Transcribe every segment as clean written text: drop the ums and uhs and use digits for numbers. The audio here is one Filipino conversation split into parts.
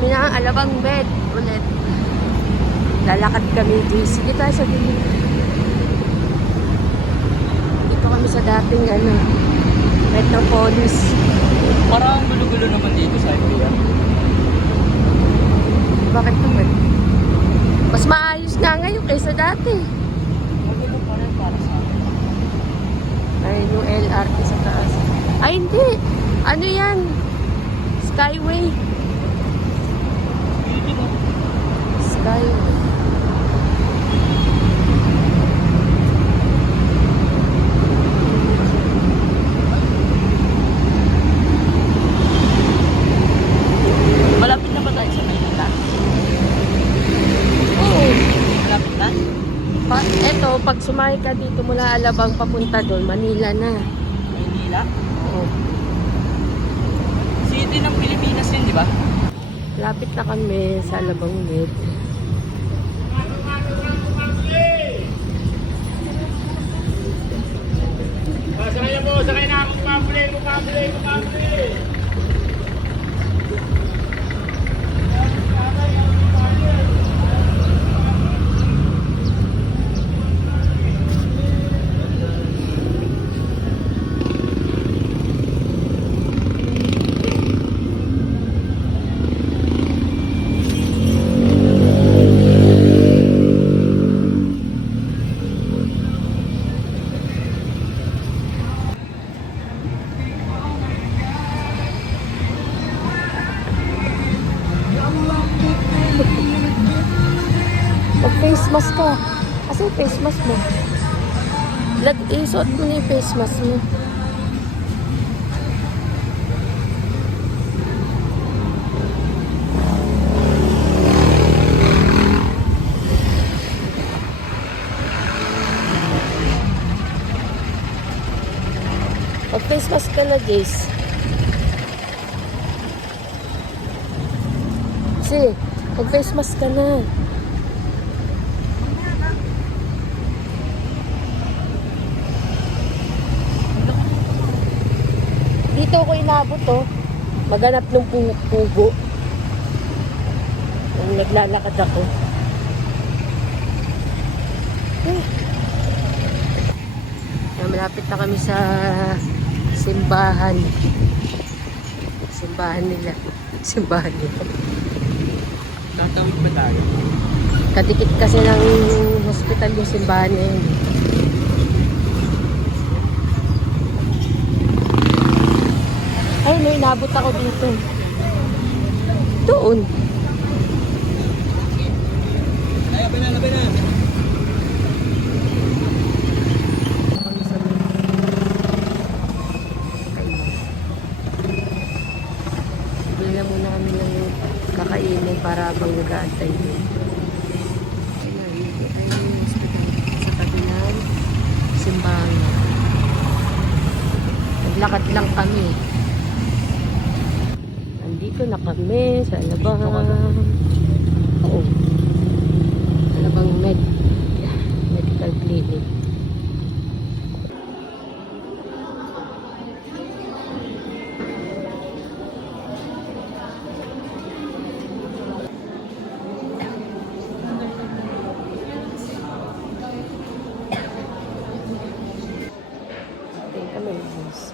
kami na Alabang Med ulit. Lalakad kami, JC. Dito tayo sa gilid. Dito kami sa dating Metropolis. Parang gulo-gulo naman dito sa area. Bakit naman? Mas maayos nga ngayon kaysa dati. Magulo pa rin para sa akin. Ayun yung LRT sa taas. Ay, hindi. Ano yan? Skyway. Hindi ba? Skyway. Malapit na ba tayo sa Maynila? Oo. Malapit na? Eto, pag sumakay ka dito mula Alabang papunta doon, Manila na. Maynila? Oo. City ng Pilipinas yun, di ba? Lapit na kami sa Alabang Med. Sakay na po, sakay na. Kumabuli. Mag-face mask ka. Kasi yung face mask mo. Isuot mo na yung face mask mo. Mag-face mask ka na, Jace. Kasi, mag-face mask ka na. Dito ako inabot, oh. Maganap ng pugo. Nung naglalakad ako. Malapit na kami sa simbahan. Simbahan nila. Tatawid ba tayo? Kadikit kasi ng hospital yung simbahan ngayon. Ay, may inabot ako dito. Doon. Ay, labay na. Bili na muna kami ng kakainin para habang nag-aantay doon. Ayun yung hospital sa tabi ng simbahan. Naglakad lang kami. Nandito na kami sa Alabang. Oo. Alabang Medical Clinic. Tingnan kami guys.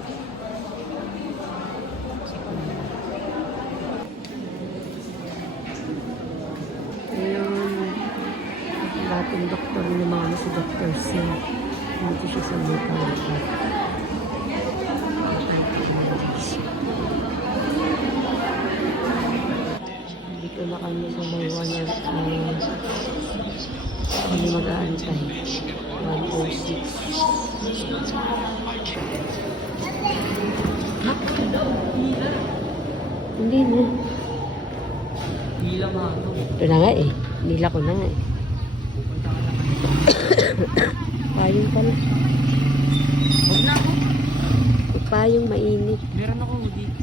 Dating doktor ni mga si Dr. Sim. Dito siya sa medical. Dito na kami sa may kami mag-aantay. 106. Ha? Hindi na. Hila ba ito? Ito na nga eh. Nila ko na nga eh. Payong pala. Huwag na ako. Payong mainit. Meron ako dito.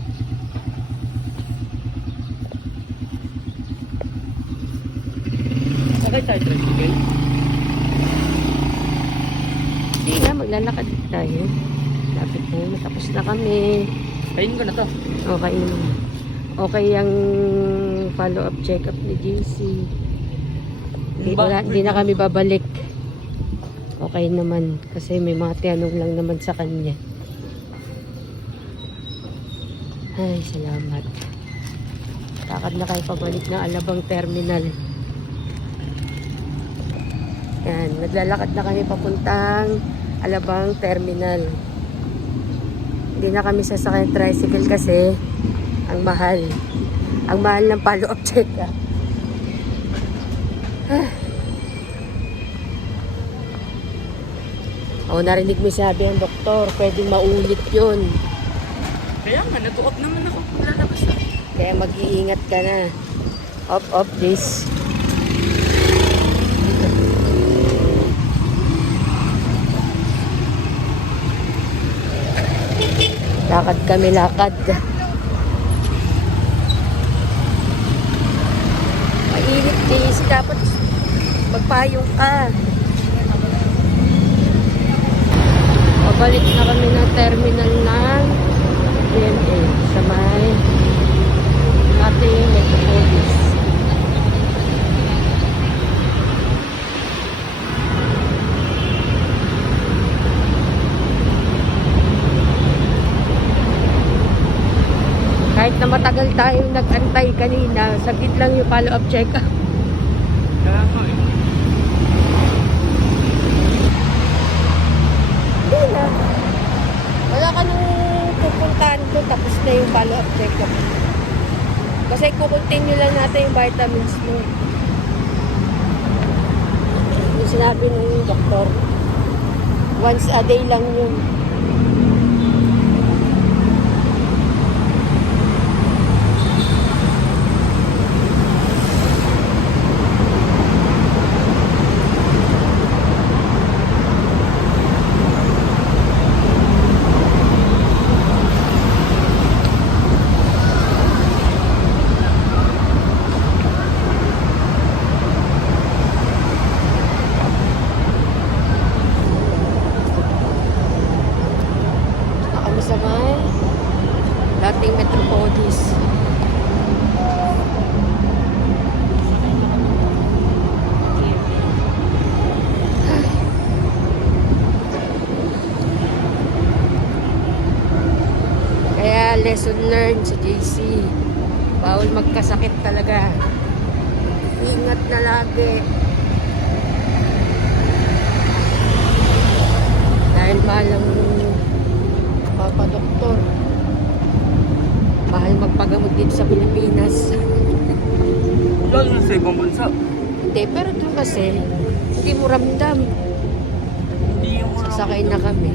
Sakay tayo, tricycle. Hindi nga, maglalakad tayo. Lapit na yun. Tapos na kami. Kainin ko na to. Okay naman. Okay yung follow-up check-up ni JC. Hindi na kami babalik. Okay naman. Kasi may mga tiyanong lang naman sa kanya. Ay, salamat. Lakad na kayo pabalik ng Alabang Terminal. Yan, naglalakad na kami papuntang Alabang Terminal. Hindi na kami sasakay ng tricycle kasi ang mahal. Ang mahal ng follow-up check-up. Narinig mo sabi ng doktor, pwedeng maulit yun. Kaya nga, natuot naman ako. Lalabas na. Kaya mag-iingat ka na. Off, please. Lakad kami, lakad. Mainit, JC. Dapat magpayong ka. Pabalik na kami ng terminal ng GMA sa may ating Metropolis. Kahit na matagal tayo nag-antay kanina, saglit lang yung follow-up check-up. Kaya nga eh. Hindi na. Wala ka nang pupuntahan doon, tapos na yung follow-up check-up. Kasi kukontinue lang natin yung vitamins mo. Yung sinabi ng doktor, once a day lang yun. Sa may dating Metropolis. Kaya lesson learned sa JC. Bawal magkasakit talaga. Ingat na lagi. Dahil malang doktor. Mahal magpagamot dito sa Pilipinas. Lalo na sa ibang bansa. Hindi, pero doon kasi, hindi mo ramdam. Hindi yung Sasakay na kami.